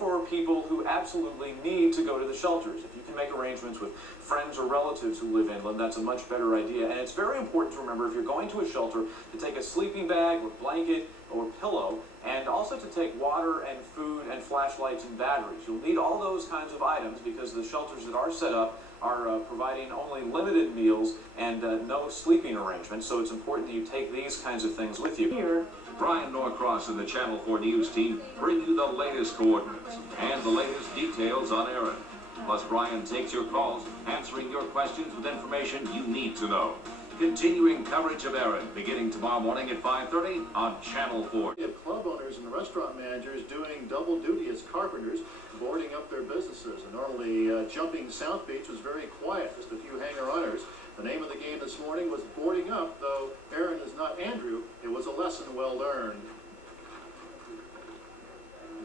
for people who absolutely need to go to the shelters. If you can make arrangements with friends or relatives who live inland, that's a much better idea. And it's very important to remember, if you're going to a shelter, to take a sleeping bag or blanket or pillow, and also to take water and food and flashlights and batteries. You'll need all those kinds of items because the shelters that are set up are providing only limited meals and no sleeping arrangements, so it's important that you take these kinds of things with you. Here, Brian Norcross and the Channel 4 News team bring you the latest coordinates and the latest details on Erin. Plus, Brian takes your calls, answering your questions with information you need to know. Continuing coverage of Erin, beginning tomorrow morning at 5:30 on Channel 4. We have club owners and restaurant managers doing double duty as carpenters, boarding up their businesses. And normally, jumping South Beach was very quiet, just a few hanger-oners. The name of the game this morning was boarding up, though Erin is not Andrew. It was a lesson well learned.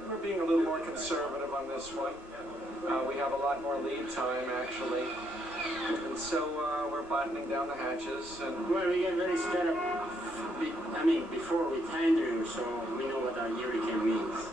We're being a little more conservative on this one. We have a lot more lead time, actually. And so we're buttoning down the hatches. And well, we get very set up, before we tender, so we know what our hurricane means.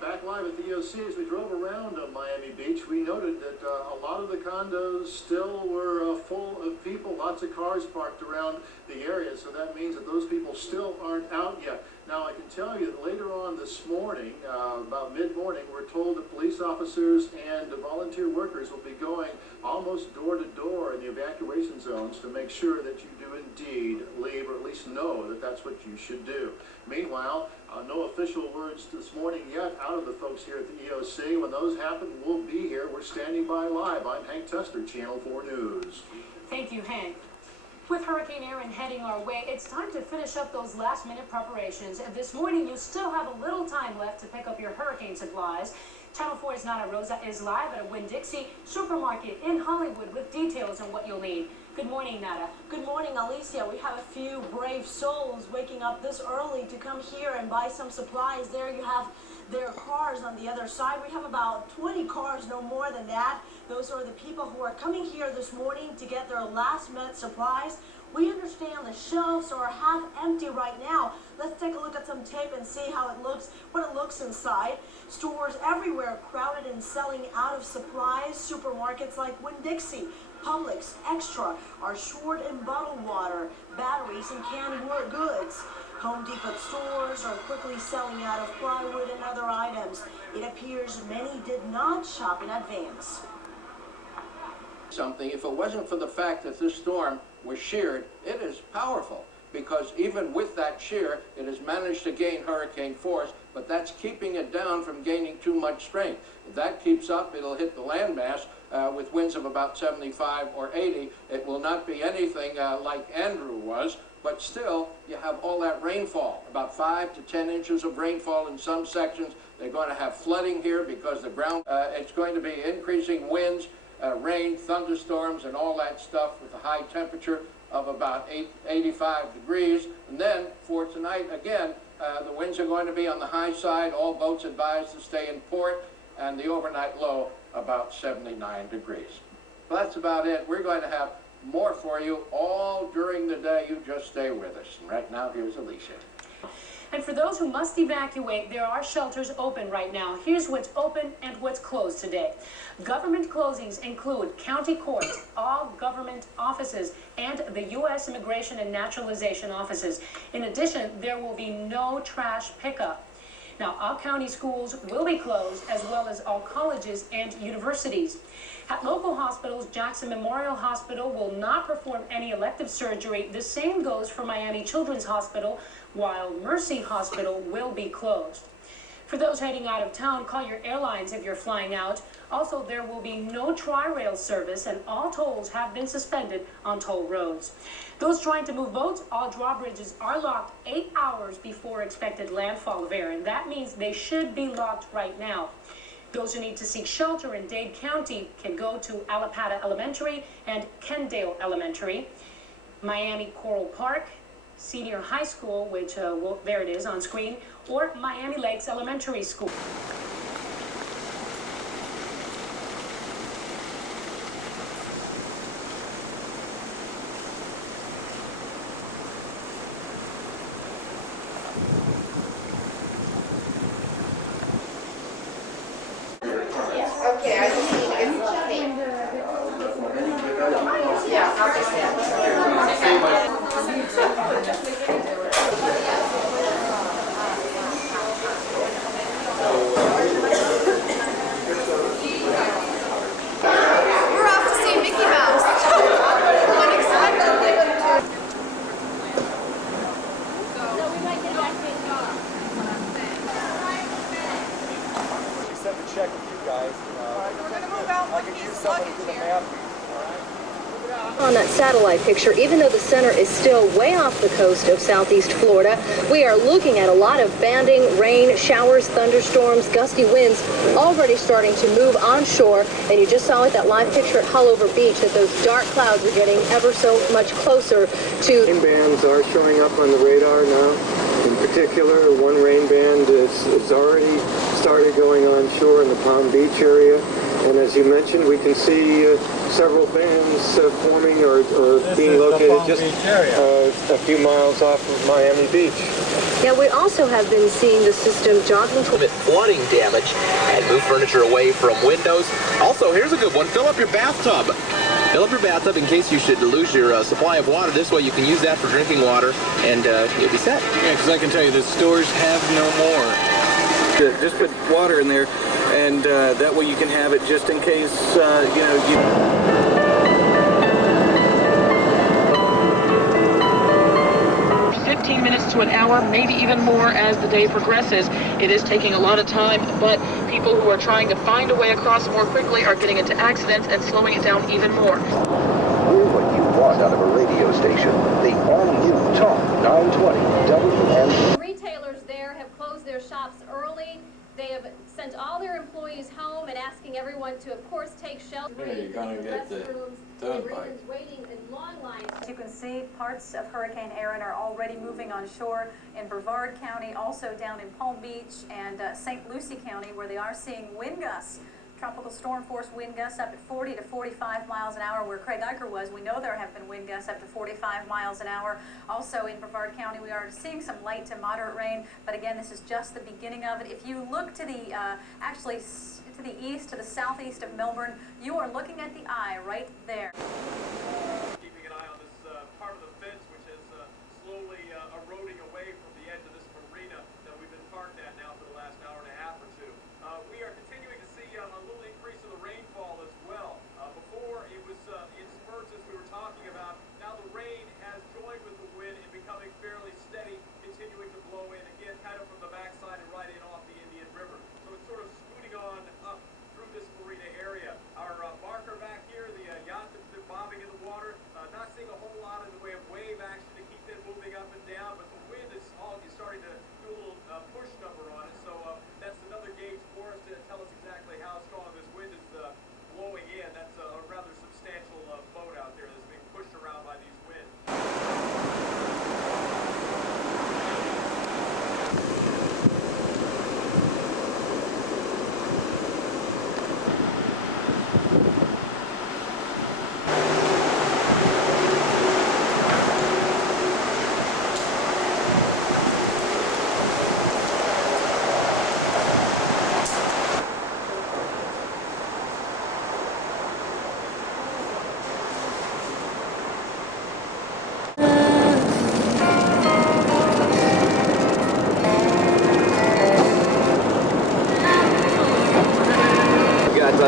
Back live at the EOC, as we drove around Miami Beach, we noted that a lot of the condos still were full of people, lots of cars parked around the area, so that means that those people still aren't out yet. Now, I can tell you that later on this morning, about mid-morning, we're told that police officers and volunteer workers will be going almost door to door in the evacuation zones to make sure that you do indeed leave, or at least know that that's what you should do. Meanwhile, no official words this morning yet out of the folks here at the EOC. When those happen, we'll be here. We're standing by live. I'm Hank Tester, Channel 4 News. Thank you, Hank. With Hurricane Erin heading our way, it's time to finish up those last-minute preparations. This morning, you still have a little time left to pick up your hurricane supplies. Channel 4's Nada Rosa is live at a Winn-Dixie supermarket in Hollywood with details on what you'll need. Good morning, Nada. Good morning, Alicia. We have a few brave souls waking up this early to come here and buy some supplies. There you have their cars on the other side. We have about 20 cars, no more than that. Those are the people who are coming here this morning to get their last-minute supplies. We understand the shelves are half empty right now. Let's take a look at some tape and see how it looks, what it looks inside. Stores everywhere crowded and selling out of supplies. Supermarkets like Winn-Dixie, Publix, Extra are short in bottled water, batteries, and canned goods. Home Depot stores are quickly selling out of plywood and other items. It appears many did not shop in advance. Something, if it wasn't for the fact that this storm was sheared, it is powerful, because even with that shear, it has managed to gain hurricane force, but that's keeping it down from gaining too much strength. If that keeps up, it'll hit the landmass with winds of about 75 or 80. It will not be anything like Andrew was, but still, you have all that rainfall, about 5 to 10 inches of rainfall in some sections. They're going to have flooding here because the ground, it's going to be increasing winds, rain, thunderstorms, and all that stuff with a high temperature of about 85 degrees. And then for tonight, again, the winds are going to be on the high side. All boats advised to stay in port, and the overnight low about 79 degrees. But that's about it. We're going to have more for you all during the day. You just stay with us. And right now, here's Alicia. And for those who must evacuate, there are shelters open right now. Here's what's open and what's closed today. Government closings include county courts, all government offices, and the U.S. Immigration and Naturalization offices. In addition, there will be no trash pickup. Now, all county schools will be closed, as well as all colleges and universities. At local hospitals, Jackson Memorial Hospital will not perform any elective surgery. The same goes for Miami Children's Hospital, while Mercy Hospital will be closed. For those heading out of town, call your airlines if you're flying out. Also, there will be no Tri-Rail service, and all tolls have been suspended on toll roads. Those trying to move boats, all drawbridges are locked 8 hours before expected landfall of Erin. That means they should be locked right now. Those who need to seek shelter in Dade County can go to Alapata Elementary and Kendale Elementary, Miami Coral Park, Senior High School, which there it is on screen, or Miami Lakes Elementary School. We're off to see Mickey Mouse. Unexpectedly. She sent a check with you guys. We're gonna move out. I could use someone to do the math. On that satellite picture, even though the center is still way off the coast of southeast Florida, we are looking at a lot of banding, rain, showers, thunderstorms, gusty winds already starting to move onshore. And you just saw with that live picture at Hullover Beach that those dark clouds are getting ever so much closer to... Rain bands are showing up on the radar now. In particular, one rain band is already started going onshore in the Palm Beach area. And as you mentioned, we can see several bands forming or being located just a few miles off of Miami Beach. Yeah, we also have been seeing the system jogging toward flooding damage and move furniture away from windows. Also, here's a good one. Fill up your bathtub. Fill up your bathtub in case you should lose your supply of water. This way you can use that for drinking water and you'll be set. Yeah, because I can tell you the stores have no more. Just put water in there, and that way you can have it just in case, you know, you... 15 minutes to an hour, maybe even more as the day progresses. It is taking a lot of time, but people who are trying to find a way across more quickly are getting into accidents and slowing it down even more. We're what you want out of a radio station. The all-new Talk 920 WM. Retailers there have closed their shops early. They have sent all their employees home and asking everyone to, of course, take shelter. You're gonna get the turnpike. Waiting in long lines. As you can see, parts of Hurricane Erin are already moving on shore in Brevard County, also down in Palm Beach and St. Lucie County, where they are seeing wind gusts. Tropical storm force wind gusts up at 40 to 45 miles an hour. Where Craig Eicher was, we know there have been wind gusts up to 45 miles an hour. Also in Brevard County, we are seeing some light to moderate rain, but again, this is just the beginning of it. If you look to the, actually to the east, to the southeast of Melbourne, you are looking at the eye right there. Keeping an eye on this part of the fence, which is slowly eroding away from the edge of this marina that we've been parked at now for the last hour and a half or two. We are continuing to see a little increase in the rainfall as well. Before it was in spurts, as we were talking about. Now the rain has joined with the wind and becoming fairly steady, continuing to blow in again, kind of from the backside and right in off the Indian River. So it's sort of scooting on up through this marina area. Our marker back here, the yacht that's been bobbing in the water, not seeing a whole lot in the way of wave action to keep it moving up and down, but the wind is starting to do a little push number on it. So that's another gauge for us to tell us exactly how strong this wind is blowing in. That's a rather substantial boat out there that's being pushed around by these winds.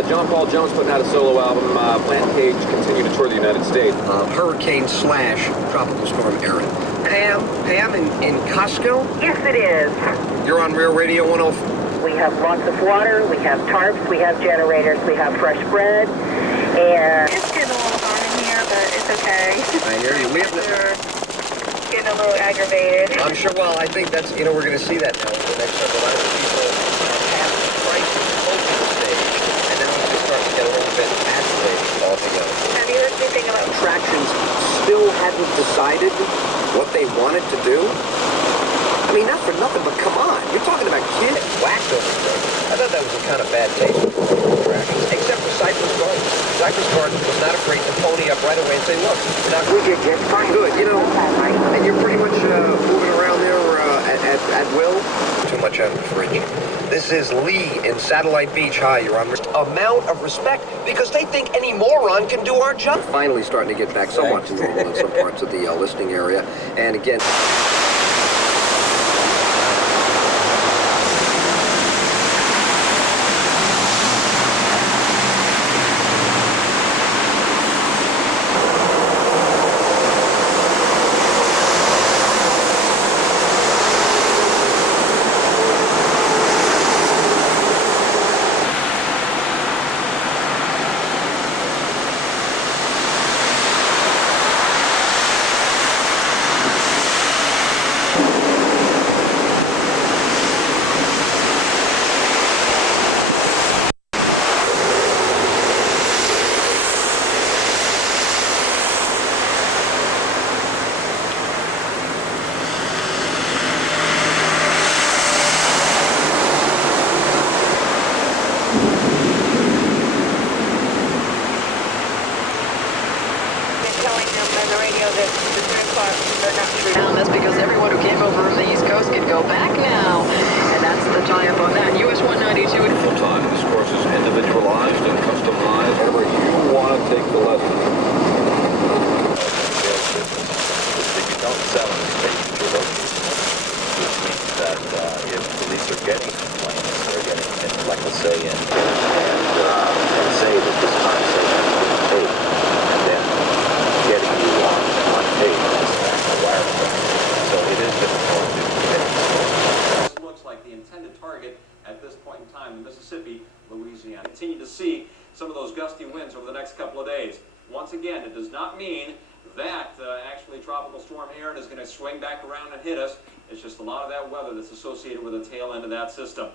John Paul Jones putting out a solo album. Plant Cage continue to tour the United States. Hurricane / Tropical Storm Erin. Pam in Costco? Yes, it is. You're on Real Radio 104. We have lots of water, we have tarps, we have generators, we have fresh bread, and... It's getting a little hot in here, but it's okay. I hear you. We're getting a little aggravated. I'm sure, well, I think that's, you know, we're going to see that now for the next several hours. People have the crisis close to the stage, and then we just start to get a little bit aggravated altogether. Have you heard anything about... Attractions still hadn't decided what they wanted to do? I mean, not for nothing, but come on. You're talking about kids whacked over things. I thought that was a kind of bad taste. Except for Cypress Gardens. Cypress Gardens was not afraid to pony up right away and say, look, we get good, you know, and you're pretty much moving around there at will. Too much on the fridge. This is Lee in Satellite Beach. Hi, you're on. Amount of respect because they think any moron can do our job. Finally starting to get back somewhat to normal in some parts of the listing area. And again... That's because everyone who came over from the East Coast can go back now. And that's the tie-up on that. US 192. Full time. This course is individualized and customized. However you want to take the lesson. If you don't sell in the state that you're located, which means that if police are getting complaints, they're getting, like let's say, and say that this concept has been paid, and then getting you on unpaid is a wire effect. So it is difficult to commit. It looks like the intended target at this point in time in Mississippi, Louisiana. Continue to see some of those gusty winds over the next couple of days. Once again, it does not mean that actually Tropical Storm Erin is going to swing back around and hit us. It's just a lot of that weather that's associated with the tail end of that system.